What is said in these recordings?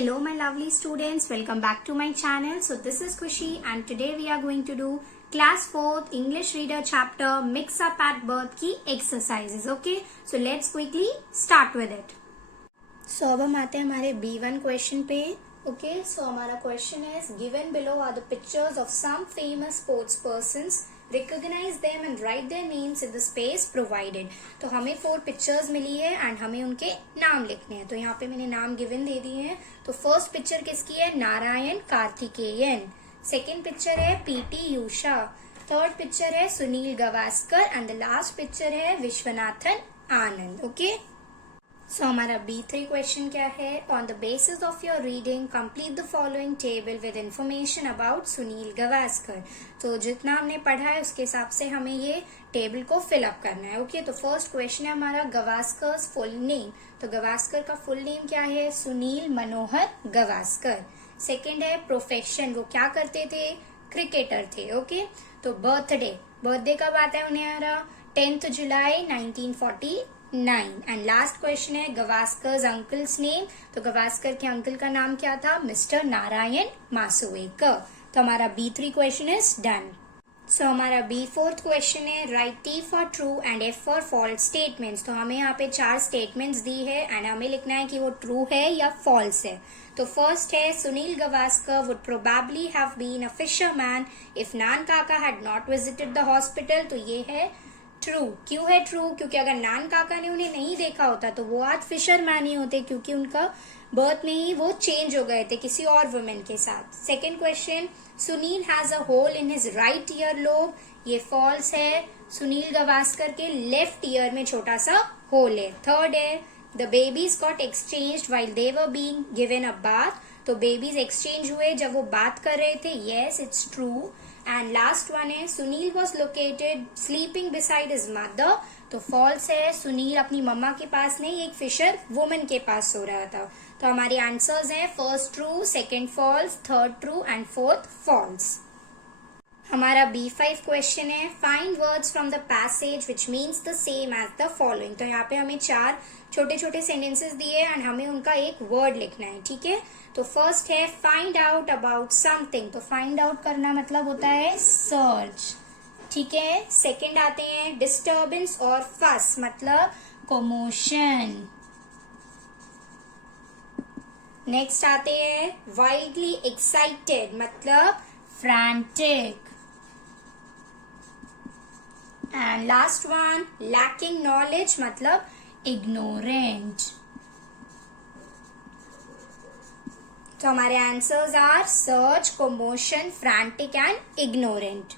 Hello my lovely students, welcome back to my channel. So this is Kushi and today we are going to do class 4th English reader chapter mix up at birth की exercises. Okay, so let's quickly start with it. So अब हम आते हैं हमारे B1 question पे. Okay, so हमारा question is given below are the pictures of some famous sports persons. Recognize them and write their names in the space provided. तो हमें 4 pictures मिली है एंड हमें उनके नाम लिखने हैं. तो यहाँ पे मैंने नाम गिवन दे दिए हैं. तो फर्स्ट पिक्चर किसकी है? नारायण कार्तिकेयन. सेकंड पिक्चर है पीटी उषा. थर्ड पिक्चर है Sunil Gavaskar and the last picture है विश्वनाथन आनंद. ओके, सो हमारा B3 क्वेश्चन क्या है? On the basis of your reading complete the following table with information about Sunil Gavaskar. तो जितना हमने पढ़ा है उसके हिसाब से हमें ये टेबल को फिलअप करना है. ओके, तो फर्स्ट क्वेश्चन है हमारा गावस्कर फुल नेम. तो गावस्कर का फुल नेम क्या है? सुनील मनोहर गावस्कर. सेकेंड है प्रोफेशन, वो क्या करते थे? क्रिकेटर थे. ओके, तो बर्थडे कब आता है उन्हें? 10th July 1949. And last question है गावस्कर अंकल्स नेम. तो गावस्कर के अंकल का नाम क्या था? मिस्टर नारायण मासुएकर. तो हमारा B3 question is done. So हमारा B4 क्वेश्चन है right T for true and F for false statements. तो हमें यहाँ पे 4 स्टेटमेंट्स दी है एंड हमें लिखना है कि वो ट्रू है या फॉल्स है. तो फर्स्ट है Sunil Gavaskar would probably have been a fisherman if Nan Kaka had not visited the hospital. तो ये है ट्रू. क्यों है ट्रू? क्योंकि अगर नान काका ने उन्हें नहीं देखा होता तो वो आज फिशरमैन ही होते, क्योंकि उनका बर्थ में ही वो चेंज हो गए थे किसी और वुमेन के साथ. Second question Sunil has a hole in his right ear lobe. ये फॉल्स है. सुनील गावस्कर के लेफ्ट ईयर में छोटा सा होल है. थर्ड है the babies got exchanged while they were being given a bath. तो बेबीज एक्सचेंज हुए जब वो बात कर रहे थे. Yes, it's true. And last one है Sunil was located sleeping beside his mother. तो फॉल्स है. सुनील अपनी मम्मा के पास नहीं, एक फिशर वुमन के पास सो रहा था. तो हमारे आंसर्स हैं first true, second false, third true and fourth false. हमारा B5 क्वेश्चन है find words from the passage which means the same as the following. तो यहाँ पे हमें 4 छोटे छोटे सेंटेंसेस दिए एंड हमें उनका एक वर्ड लिखना है. ठीक है, तो फर्स्ट है फाइंड आउट अबाउट समथिंग. तो फाइंड आउट करना मतलब होता है सर्च. ठीक है. सेकेंड आते हैं डिस्टर्बेंस और फस, मतलब कॉमोशन. नेक्स्ट आते हैं वाइल्डली एक्साइटेड, मतलब frantic. And last one lacking knowledge, मतलब इग्नोरेंट. तो हमारे answers are search, commotion, frantic and ignorant.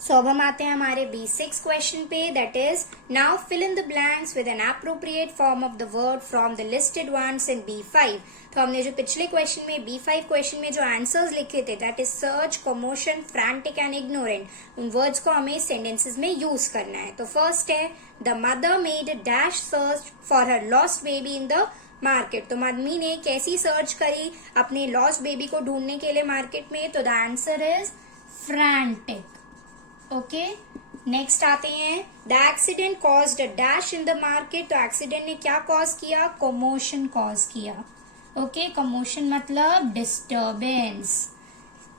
So अब हम आते हैं हमारे B6 क्वेश्चन पे. That is now fill in the blanks with an appropriate form of the word from the listed ones in B5. तो हमने जो पिछले क्वेश्चन में B5 क्वेश्चन में जो आंसर्स लिखे थे that is search, commotion, frantic and ignorant, उन वर्ड्स को हमें सेंटेंसेस में यूज करना है. तो फर्स्ट है the mother made a dash search for her lost baby in the market. तो मम्मी ने कैसी सर्च करी अपने लॉस्ट बेबी को ढूंढने के लिए मार्केट में? तो the answer is frantic. Okay, next आते हैं the accident caused a dash in the market. तो एक्सीडेंट ने क्या कॉज किया? कॉमोशन कॉज किया. ओके, कॉमोशन मतलब डिस्टर्बेंस.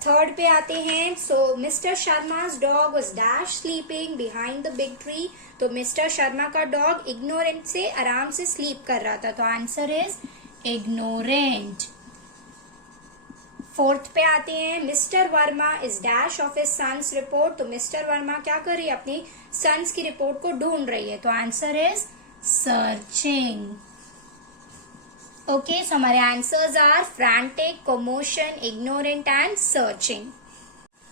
थर्ड पे आते हैं सो मिस्टर शर्मा's dog was dash sleeping behind the big tree. तो मिस्टर शर्मा का डॉग इग्नोरेंट से आराम से स्लीप कर रहा था. तो आंसर इज इग्नोरेंट. फोर्थ पे आते हैं Mr Verma is dash of his son's report. तो मिस्टर वर्मा क्या कर रही है? अपनी सन्स की रिपोर्ट को ढूंढ रही है. तो answer is searching. Okay, so हमारे answers are frantic, commotion, ignorant and searching.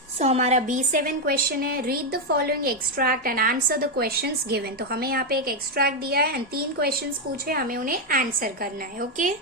So हमारा B7 क्वेश्चन है read the following extract and answer the questions given. तो हमें यहाँ पे एक एक्सट्रैक्ट दिया है एंड 3 क्वेश्चंस पूछे, हमें उन्हें आंसर करना है. ओके,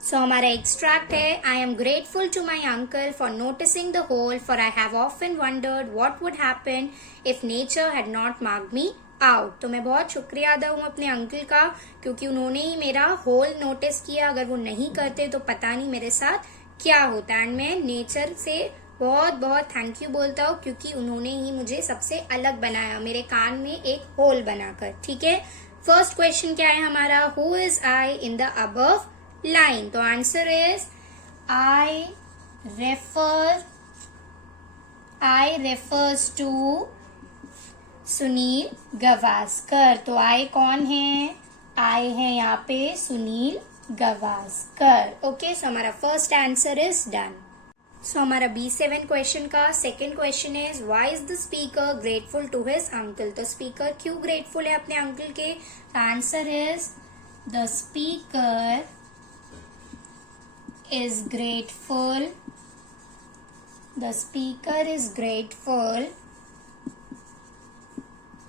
सो हमारा एक्सट्रैक्ट है I am grateful to my uncle for noticing the hole for I have often wondered what would happen if nature had not marked me out. तो मैं बहुत शुक्रिया अदा हूँ अपने अंकल का, क्योंकि उन्होंने ही मेरा होल नोटिस किया. अगर वो नहीं करते तो पता नहीं मेरे साथ क्या होता. एंड मैं नेचर से बहुत बहुत थैंक यू बोलता हूँ, क्योंकि उन्होंने ही मुझे सबसे अलग बनाया, मेरे कान में एक होल बनाकर. ठीक है. फर्स्ट क्वेश्चन क्या है हमारा? Who is I in the above line. तो answer is I refers to Sunil Gavaskar. तो I कौन है? I है यहाँ पे सुनील गावस्कर. ओके, सो हमारा first answer is done. So हमारा B7 क्वेश्चन का second question is why is the speaker grateful to his uncle. तो स्पीकर क्यों ग्रेटफुल है अपने अंकल के? Answer is the speaker is grateful. The speaker is grateful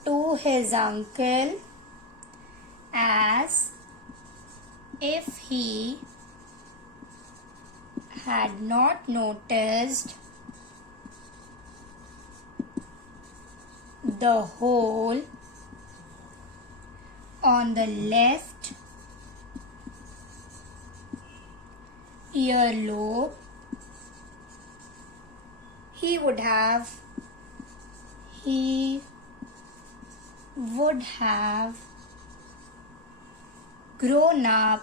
to his uncle as if he had not noticed the hole on the left earlobe. He would have grown up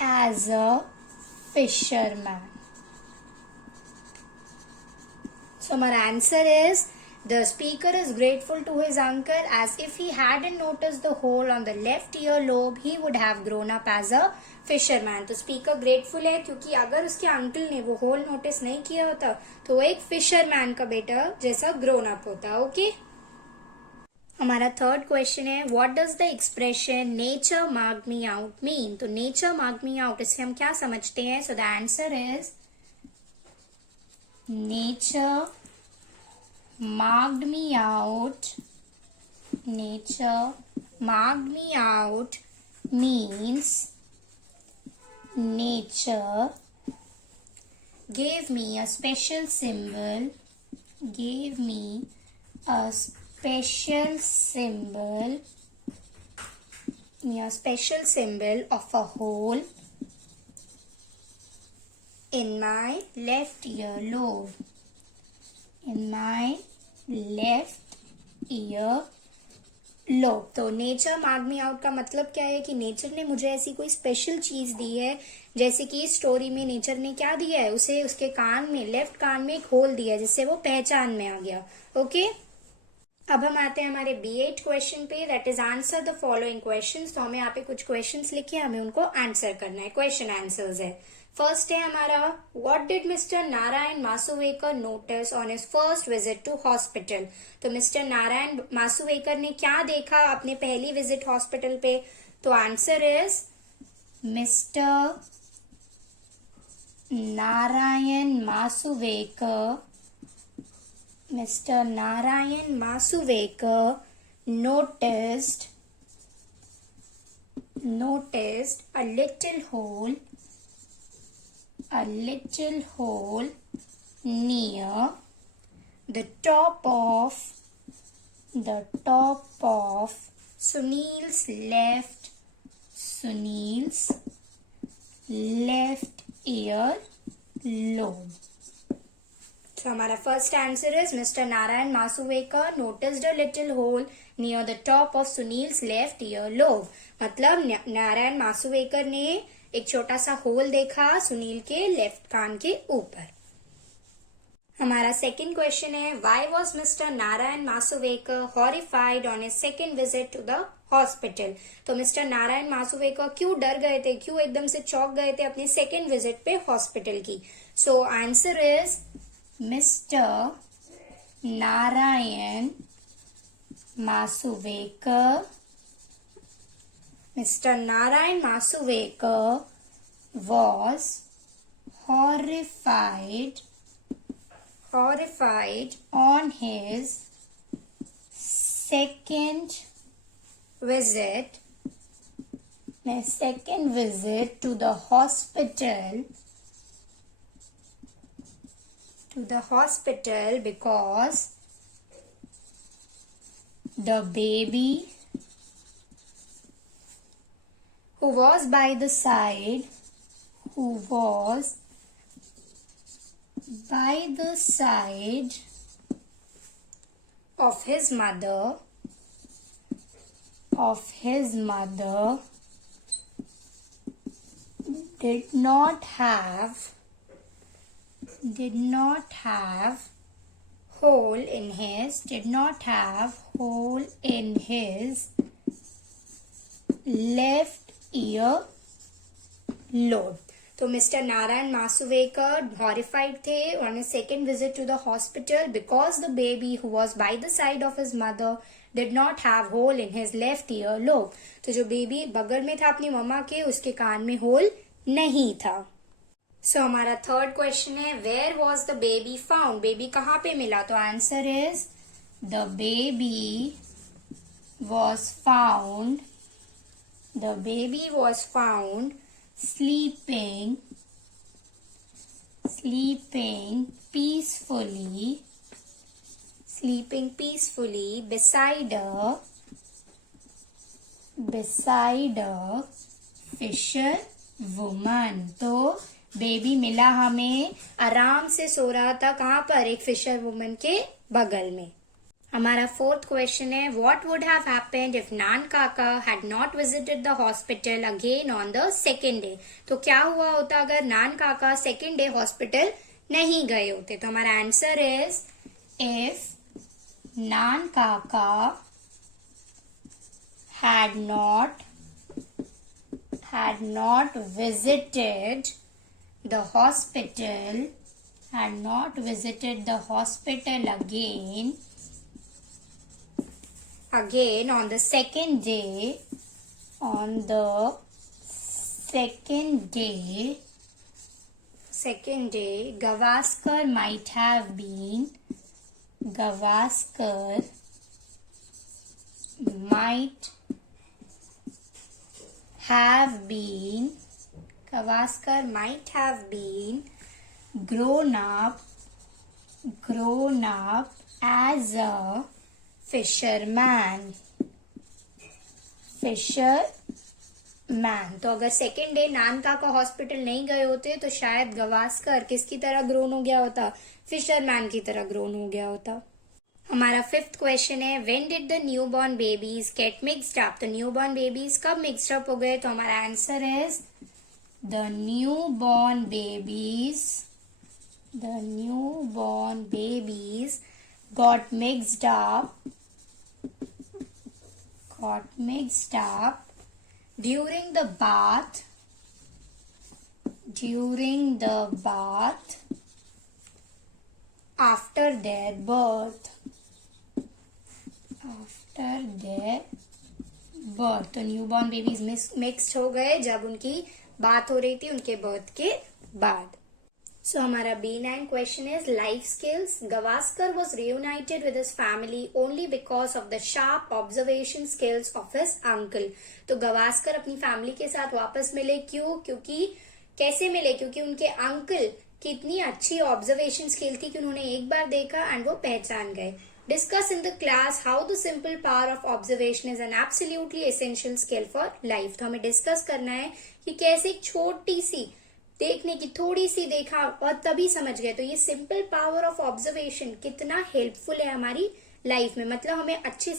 as a fisherman. So my answer is the speaker is grateful to his uncle as if he hadn't noticed the hole on the left earlobe, he would have grown up as a fisherman. तो speaker grateful है क्योंकि अगर उसके uncle ने वो whole notice नहीं किया होता तो वो एक फिशरमैन का बेटा जैसा ग्रोन अप होता. ओके, हमारा थर्ड क्वेश्चन है what does the expression nature marked me out mean. तो नेचर मार्क्ड मी आउट इससे हम क्या समझते हैं? So the answer is nature marked me out. Nature marked me out means nature gave me a special symbol. Gave me a special symbol. A special symbol of a hole in my left earlobe. In my left ear lobe. तो nature mark me out का मतलब क्या है कि nature ने मुझे ऐसी कोई स्पेशल चीज दी है, जैसे कि इस स्टोरी में नेचर ने क्या दिया है, उसे उसके कान में, लेफ्ट कान में एक होल दिया जिससे वो पहचान में आ गया. ओके, अब हम आते हैं हमारे B8 क्वेश्चन पे, that is answer the following questions. तो हमें यहाँ पे कुछ क्वेश्चंस लिखे, हमें उनको आंसर करना है. क्वेश्चन आंसर्स है. फर्स्ट है हमारा what did mister Narayan Masuvekar notice on his first visit to hospital. तो मिस्टर नारायण मासुवेकर ने क्या देखा अपने पहली विजिट हॉस्पिटल पे? तो answer is mister Narayan Masuvekar. Mr. Narayan Masuvekar noticed a little hole near the top of Sunil's left ear lobe. So हमारा first answer is mister Narayan Masuvekar noticed a little hole near the top of Sunil's left ear lobe. मतलब नारायण मासुवेकर ने एक छोटा सा whole देखा सुनील के left कान के ऊपर. हमारा सेकंड क्वेश्चन है why was mister Narayan Masuvekar horrified on his second visit to the hospital. तो मिस्टर नारायण मासुवेकर क्यों डर गए थे, क्यों एकदम से चौंक गए थे अपने सेकंड विजिट पे हॉस्पिटल की? So answer is Mr. Narayan Masuvekar was horrified on his second visit to the hospital because the baby who was by the side of his mother did not have hole in his left ear lobe. तो mister Narayan Masuvekar horrified थे on his second visit to the hospital because the baby who was by the side of his mother did not have hole in his left ear lobe. तो जो baby बगल में था अपनी मम्मा के, उसके कान में होल नहीं था. सो हमारा थर्ड क्वेश्चन है, where was the baby found? Baby कहाँ पे मिला? तो answer is the baby was found sleeping peacefully beside a fisher woman. तो बेबी मिला हमें आराम से सो रहा था. कहाँ पर? एक फिशर वुमन के बगल में. हमारा फोर्थ क्वेश्चन है, what would have happened if Nan Kaka had not visited the hospital again on the second day? तो क्या हुआ होता अगर नान काका सेकेंड डे हॉस्पिटल नहीं गए होते? तो हमारा आंसर इज इफ नान काका had not visited the hospital again on the second day, Gavaskar might have been grown up as a fisherman. तो अगर सेकेंड डे नान काका हॉस्पिटल नहीं गए होते तो शायद गवास्कर किसकी तरह ग्रोन हो गया होता? फिशरमैन की तरह ग्रोन हो गया होता. हमारा फिफ्थ क्वेश्चन है, when did the new born babies gate mixed up? तो न्यू बॉर्न बेबीज कब मिक्स्ड अप हो गए? तो हमारा answer is the new born babies got mixed up during the bath after their birth. तो newborn babies mixed हो गए जब उनकी बात हो रही थी उनके बर्थ के बाद. So हमारा B9 question is life skills. Gavaskar was reunited with his family only because of the sharp observation skills of his uncle. तो गवास्कर अपनी फैमिली के साथ वापस मिले. क्यों? कैसे मिले? क्योंकि उनके अंकल की इतनी अच्छी ऑब्जर्वेशन स्किल थी कि उन्होंने एक बार देखा एंड वो पहचान गए. Discuss in the class how the simple power of observation is an absolutely essential skill for life. तो हमें डिस्कस करना है कि कैसे एक छोटी सी देखने की थोड़ी सी देखा और तभी समझ गए. तो ये सिंपल पावर ऑफ ऑब्जर्वेशन कितना हेल्पफुल है हमारी लाइफ में. मतलब हमें अच्छे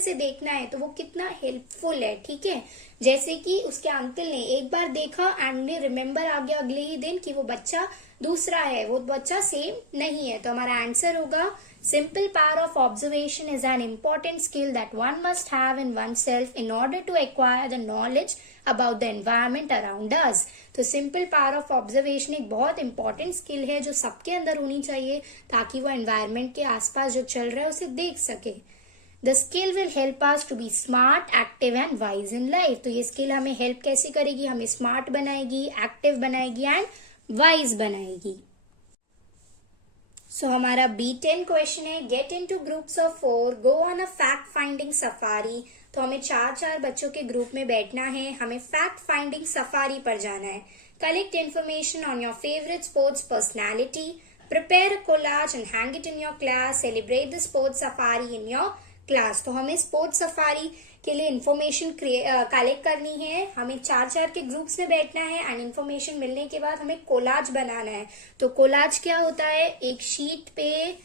से देखना है तो वो कितना हेल्पफुल है. ठीक है, जैसे कि उसके अंकल ने एक बार देखा एंड उन्हें रिमेम्बर आ गया अगले ही दिन कि वो बच्चा दूसरा है, वो बच्चा सेम नहीं है. तो हमारा आंसर होगा simple power of observation is an important skill that one must have in one self in order to acquire the knowledge about the environment around us. तो सिंपल पावर ऑफ ऑब्जर्वेशन एक बहुत important skill है जो सबके अंदर होनी चाहिए ताकि वो एनवायरमेंट के आसपास जो चल रहा है उसे देख सके. The skill will help us to be smart, active and wise in life. तो ये स्किल हमें हेल्प कैसे करेगी? हमें स्मार्ट बनाएगी, एक्टिव बनाएगी एंड वाइज बनाएगी. सो हमारा B10 क्वेश्चन है, get into groups of 4, go on a fact finding safari. तो हमें 4 बच्चों के ग्रुप में बैठना है, हमें फैक्ट फाइंडिंग सफारी पर जाना है. Collect information on your favourite sports personality, prepare a collage and hang it in your class, celebrate the sports safari in your class. तो हमें स्पोर्ट्स सफारी के लिए इन्फॉर्मेशन कलेक्ट करनी है. हमें 4 के ग्रुप्स में बैठना है एंड इन्फॉर्मेशन मिलने के बाद हमें कोलाज बनाना है. तो कोलाज क्या होता है? एक शीट पे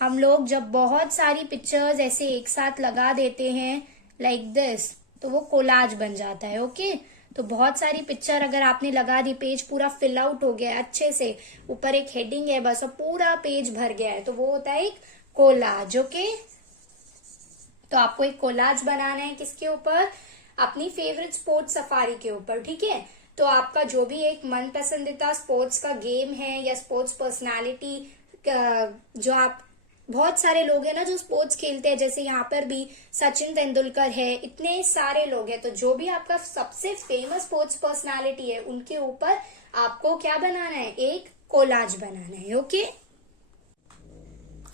हम लोग जब बहुत सारी पिक्चर्स ऐसे एक साथ लगा देते हैं लाइक दिस तो वो कोलाज बन जाता है. ओके, तो बहुत सारी पिक्चर अगर आपने लगा दी, पेज पूरा फिल आउट हो गया है अच्छे से, ऊपर एक हेडिंग है बस और पूरा पेज भर गया है, तो वो होता है एक कोलाज। ओके, तो आपको एक कोलाज बनाना है किसके ऊपर? अपनी फेवरेट स्पोर्ट्स सफारी के ऊपर। ठीक है, तो आपका जो भी एक मन पसंदीदा स्पोर्ट्स का गेम है या स्पोर्ट्स पर्सनालिटी, जो आप, बहुत सारे लोग हैं ना जो स्पोर्ट्स खेलते हैं, जैसे यहाँ पर भी सचिन तेंदुलकर है, इतने सारे लोग हैं, तो जो भी आपका सबसे फेमस स्पोर्ट्स पर्सनालिटी है उनके ऊपर आपको क्या बनाना है? एक कोलाज बनाना है। ओके,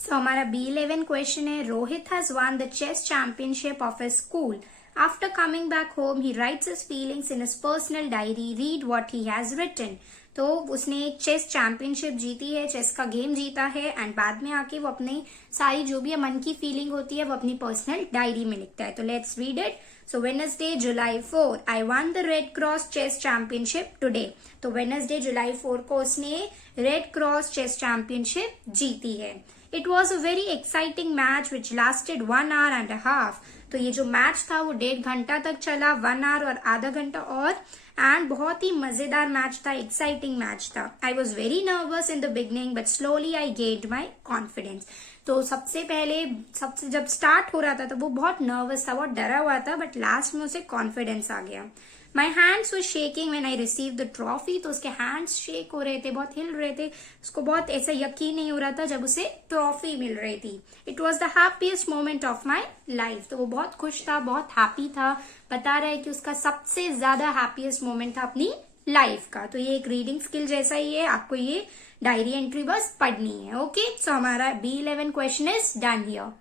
सो हमारा B11 क्वेश्चन है, Rohit has won the chess championship of his school. After coming back home, he writes his feelings in his personal diary. Read what he has written. तो उसने एक चेस चैंपियनशिप जीती है, chess का game जीता है, and बाद में आके वो अपनी सारी जो भी मन की फीलिंग होती है वो अपनी पर्सनल डायरी में लिखता है। तो let's read it. So Wednesday July 4, I won the red cross chess championship today. तो वेडनेसडे जुलाई 4 को उसने रेड क्रॉस चेस चैंपियनशिप जीती है। It was a very exciting match which lasted 1 hour and a half। तो ये जो match था वो 1.5 घंटा तक चला, 1 hour और आधा घंटा और, एंड बहुत ही मजेदार मैच था, एक्साइटिंग मैच था। I was very nervous in the beginning but slowly I gained my confidence. तो सबसे जब स्टार्ट हो रहा था तो वो बहुत नर्वस था, बहुत डरा हुआ था, बट लास्ट में उसे कॉन्फिडेंस आ गया। My hands were shaking when I receive the trophy. तो उसके हैंड्स शेक हो रहे थे, बहुत हिल रहे थे, उसको बहुत ऐसा यकीन नहीं हो रहा था जब उसे ट्रॉफी मिल रही थी। It was the happiest moment of my life. तो वो बहुत खुश था, बहुत हैप्पी था, बता रहा है कि उसका सबसे ज्यादा हैप्पीएस्ट मोमेंट था अपनी लाइफ का। तो ये एक रीडिंग स्किल जैसा ही है, आपको ये डायरी एंट्री बस पढ़नी है। ओके, सो हमारा B11 question is done here.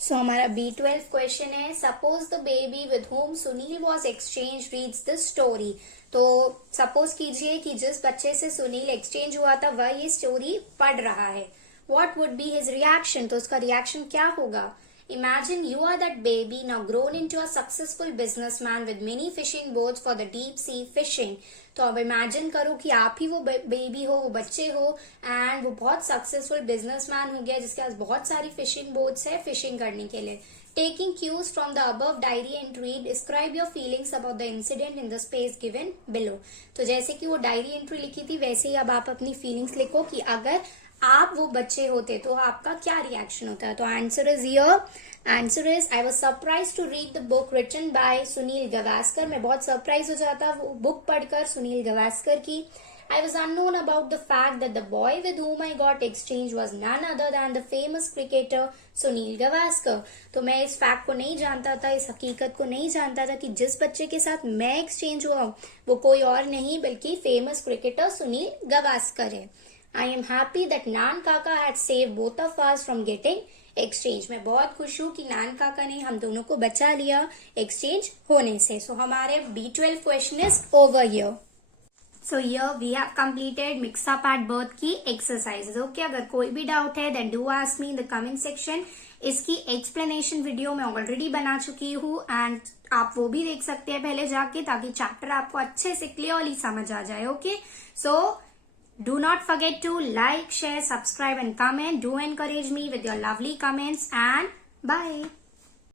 So हमारा B12 क्वेश्चन है, suppose the baby with whom Sunil was exchange reads the story. तो सपोज कीजिए कि जिस बच्चे से सुनील एक्सचेंज हुआ था वह ये स्टोरी पढ़ रहा है। What would be his reaction? तो उसका रिएक्शन क्या होगा? Imagine you are that baby now grown into a successful businessman with many fishing boats for the deep sea fishing. तो अब इमेजिन करो कि आप ही वो बेबी हो, वो बच्चे हो, एंड वो बहुत सक्सेसफुल बिजनेसमैन हो गया जिसके पास बहुत सारी फिशिंग बोट्स है फिशिंग करने के लिए। Taking cues from the above diary entry, describe your feelings about the incident in the space given below. तो जैसे कि वो डायरी एंट्री लिखी थी वैसे ही अब आप अपनी फीलिंग्स लिखो कि अगर आप वो बच्चे होते तो आपका क्या रिएक्शन होता है। तो answer is here. Answer is, I was surprise to read the book written by Sunil Gavaskar. मैं बहुत सरप्राइज हो जाता वो बुक पढ़कर सुनील गावस्कर की। I was unknown about the fact that the boy with whom I got exchanged was none other than the famous cricketer Sunil Gavaskar. तो मैं इस फैक्ट को नहीं जानता था, इस हकीकत को नहीं जानता था कि जिस बच्चे के साथ मैं एक्सचेंज हुआ वो कोई और नहीं बल्कि फेमस क्रिकेटर सुनील गावस्कर है। I am happy that नान काका had saved both of us from getting exchange. मैं बहुत खुश हूँ कि नान काका ने हम दोनों को बचा लिया एक्सचेंज होने से। सो हमारे B12 question is over here. So here we have completed mix up at birth की exercises. Okay, अगर कोई भी डाउट है then do ask me in the comment section. इसकी explanation वीडियो मैं ऑलरेडी बना चुकी हूँ एंड आप वो भी देख सकते हैं पहले जाके, ताकि चैप्टर आपको अच्छे से क्लियरली समझ आ जाए। Okay, so do not forget to like, share, subscribe and comment. Do encourage me with your lovely comments and bye.